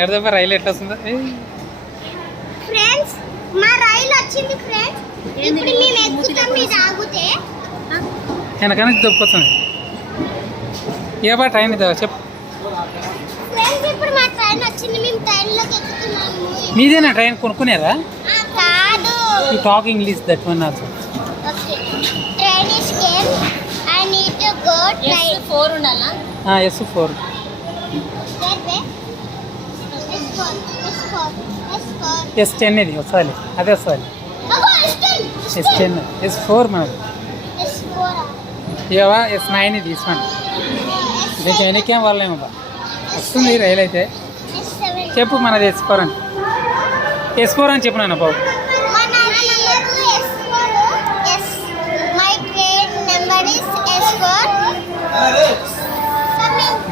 ఎడదప్ప రైలు ఎట్లా వస్తుందో. ఫ్రెండ్స్ మా రైలు వచ్చింది ఫ్రెండ్స్ ఇప్పుడు మేము ఎక్కుతాం మీరు ఆగితే. వెనక నుంచి దొప్పుకొస్తుంది ఏ బా ట్రైన్ ఇద్దా చెప్పు. ఫ్రెండ్స్ ఇప్పుడు మా ట్రైన్ వచ్చింది. మేము ట్రైన్లోకి ఎక్కుతున్నాము. మీదేనా ట్రైన్? కొనుక్కునేదా? ఆ, కాదు. You talk English that one also. Okay. Train is came I need to go train four ఉండాలా? ఎస్ ఫోర్ ఎస్ టెన్ ఇది వస్తుంది అదే. It's yes. Ten S four మనది. ఇవా ఎస్ నైన్ ఇది తీసుకోండి ఇంకా చేయనికేం వాళ్ళేమో వస్తుంది రైలు అయితే. చెప్పు మనది ఎస్ ఫోర్ అని. ఎస్ ఫోర్ అని చెప్పు నాన్న బాబు.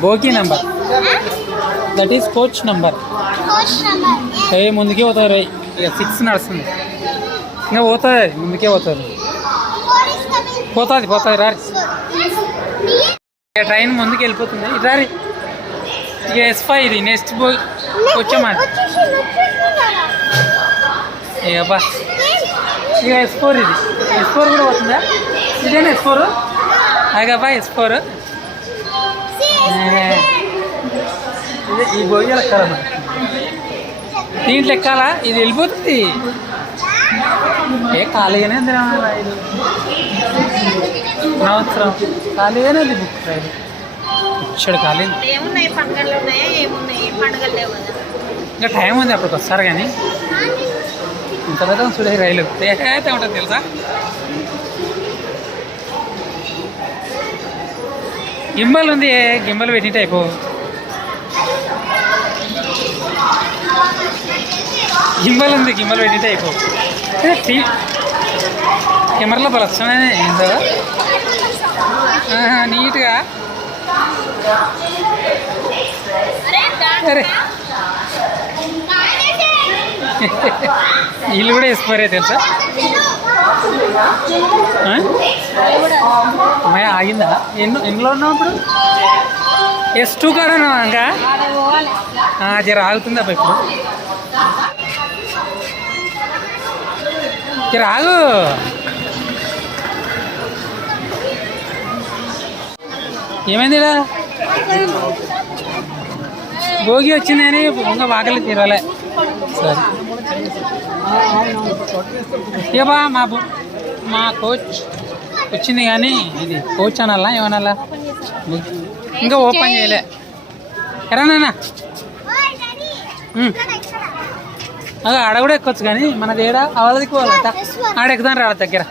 నాన్న number that is coach number ఏ ముందుకే పోతుంది రై. ఇక సిక్స్ నడుస్తుంది. ఇంకా పోతుంది ముందుకే పోతుంది పోతుంది పోతుంది రారి. ట్రైన్ ముందుకు వెళ్ళిపోతుంది. ఇటు రారి. ఇక ఎస్ ఫైవ్ ఇది నెక్స్ట్ బో వచ్చామా ఇక బా ఇక ఎస్ ఫోర్ ఇది. ఎస్ ఫోర్ కూడా పోతుందా? ఇదేనా ఎస్ ఫోర్ అగబా ఎస్ ఫోర్ ఈ బోగి ఎక్కాల దీంట్లో ఎక్కాలా? ఇది వెళ్ళిపోతుంది. ఏ ఖాళీగానే ఉంది రైలు సంవత్సరం ఖాళీగానే ఉంది బుక్ రైలు ఇచ్చాడు ఖాళీ ఇంకా టైం ఉంది అప్పటికి వస్తారు కానీ. ఇంత పెద్ద చూడే రైలు. అయితే ఉంటుంది తెలుసా? గింబల్ ఉంది గింబల్ పెట్టింటే అయిపో. గింబల్ ఉంది గింబల్ పెట్టింటే అయిపో ఏ, టీ- కెమెరాలో బల వస్తున్నాయి ఏంటో నీట్గా. అరే. వీళ్ళు కూడా వేసుకోరే తెలుసా? అమ్మాయి ఆగిందా? ఎన్నో ఎన్నిలో ఉన్నావు ఇప్పుడు? ఎస్ టూ కాడ ఉన్నావా ఇంకా? ఆ, జర ఆగుతుందా ఇప్పుడు? జర ఆగు ఏమైందిరా? భోగి వచ్చిందని ఇంకా వాకలి తీరాలే. సరే. ఏబా మా బు- మా కోచ్ వచ్చింది కానీ ఇది కోచ్ అనాలా ఏమనాలా? ఇంకా ఓపెన్ చేయలే. ఎరా నాన్న. ఆడ కూడా ఎక్కొచ్చు కానీ మన ఏడా? అవలది పోవాలట ఆడ ఎక్కుదాం రా దగ్గర.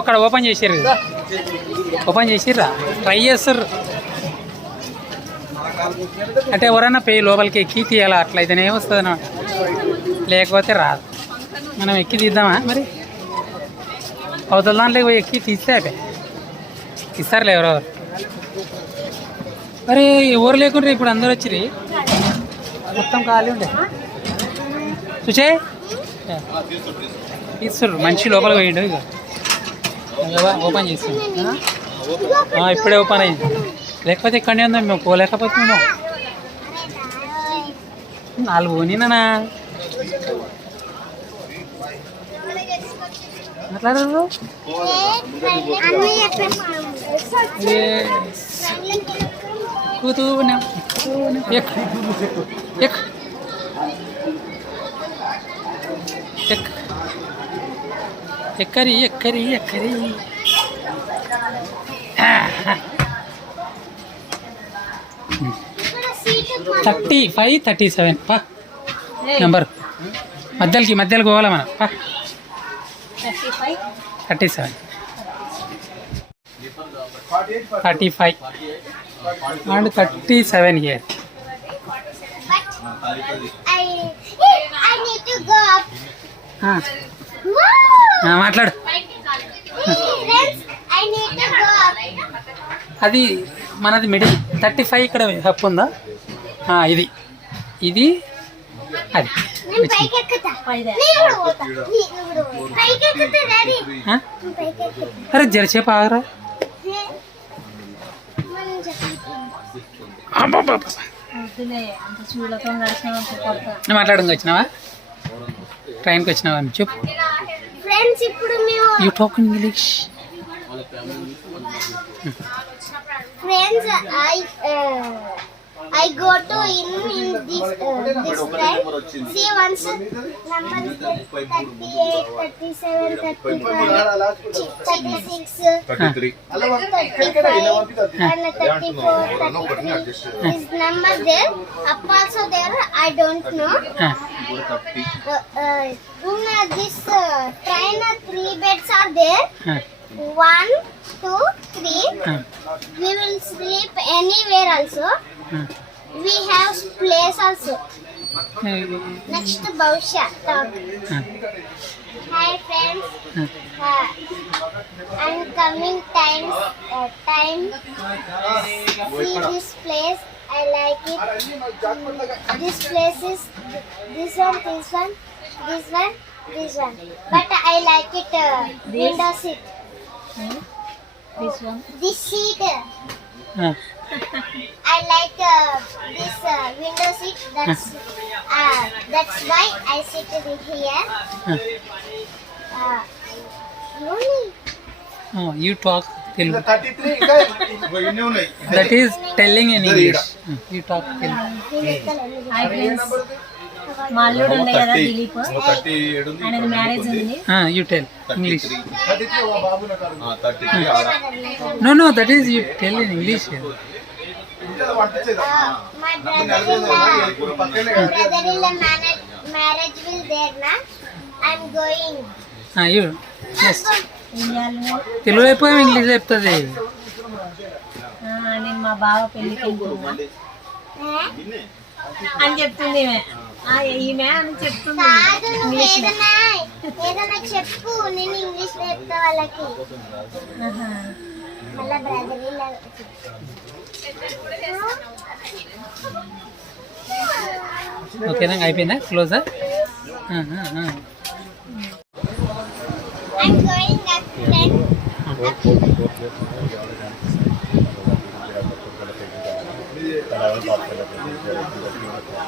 అక్కడ ఓపెన్ చేసిర్రు. ఓపెన్ చేసిర్రా? ట్రై చేస్తారు అంటే ఎవరైనా పోయి లోపలికి ఎక్కి తీయాలా? అట్లయితేనే వస్తుంది అనమాట లేకపోతే రాదు. మనం ఎక్కి తీద్దామా మరి? అవతల దాంట్లో పోయి ఎక్కి తీస్తే అయిపోయి. ఇస్తారులే ఎవరో మరి ఎవరు లేకుండా ఇప్పుడు అందరు వచ్చిరి మొత్తం ఖాళీ ఉండే. చూచే ఇస్తారు మంచి లోపలికి పోయిండు ఇక ఓపెన్ చేస్తాం ఇప్పుడే ఓపెన్ అయింది. లేకపోతే ఇక్కడనే ఉందా మేము పోలేకపోతున్నాము నాలుగు పోనీనా మాట్లాడరు? అన్నీ చెప్పేస్తాము ఎక్ ఎక్. ఎక్ ఎక్కరి ఎక్కరి ఎక్కరి ఇక్కడ seat thirty five thirty seven పా నెంబర్ మధ్యలోకి మధ్యలోకి పోవాలా మనం పా thirty seven thirty five and thirty seven year I I need to go up. మాట్లాడు. అది మనది మిడిల్ థర్టీ ఫైవ్ ఇక్కడ హప్ ఉందా? ఆ, ఇది. ఇది అది. అరే జరసేపు ఆగరా. మాట్లాడంగా వచ్చినావా? ట్రైన్కి వచ్చినావా అని చెప్పు. ఫ్రెండ్స్ ఇప్పుడు మేము you talk English friends i uh, i go to in in this uh, this train see once number is 38 37 34 36 33 35 and 34 33 is number there. Up also there i don't know. Uh, uh, in this uh, train three beds are there. One two three. We will sleep anywhere also we have place also. Next to Bausha talk. Huh. Hi friends. Huh. Uh, I'm coming times uh, time see this place. I like it. Mm, This place is this one, this one, this one, this one. But I like it. Uh, This? window seat. This one. This seat. Huh. I like uh, this uh, window seat. That's uh, that's why I sit with here. Uh, lonely. You talk Telugu ఇవన్నీ ఉన్నాయి that is telling in English you talk Telugu hi friends మా అల్లుడు ఉండే కదా Dilip thirty ఏడు ఉంది ఆయనది marriage ఉంది you tell English thirty three no no that is you tell in English Uh, My brother-in-law, my brother-in-law marriage, marriage will there na. I'm going. యూ ఎస్ ఏం చేయాలి నువ్వు? తెలుగు అయిపోయి ఇంగ్లీష్ చెప్తుంది. ఆ, నేను మా బావ వెళ్తున్నా Eh? అని చెప్తుంది ఈమె. ఆ, ఈమె అని చెప్తుంది కాదు నువ్వు ఇంగ్లీష్ ఏదైనా ఏదైనా చెప్పు నేను ఇంగ్లీష్లో చెప్తా వాళ్ళకి మళ్ళా బ్రదర్ ఓకేనా అయిపోయిందా క్లోజా I'm going up friend.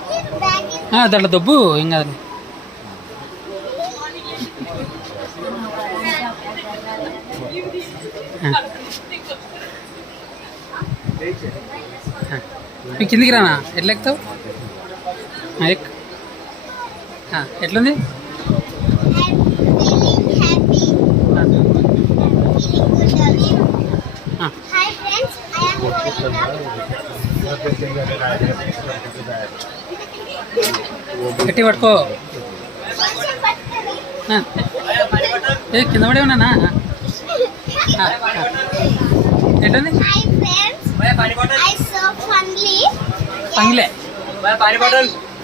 This bag is దాంట్లో దబ్బు ఏం కాదు మీ కిందికి రానా? ఎట్లా ఎక్కుతావు ఎక్. ఎట్లుంది? గట్టి పట్టుకో. ఏ కింద పడే ఉన్నానా? పంగిలే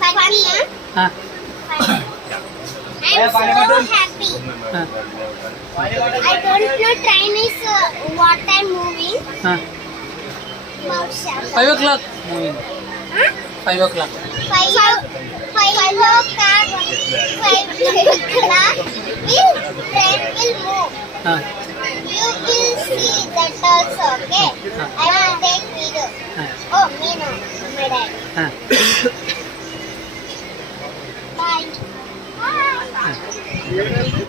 Funny. ఆ, I'm so happy. ఆ, I don't know train is uh, what time moving. Mausha. Five o'clock Huh? Five o'clock Five, five o'clock. Five o'clock. Will train will move. will see also. Okay. I will take video. Oh, me no. My dad. Bye. Bye.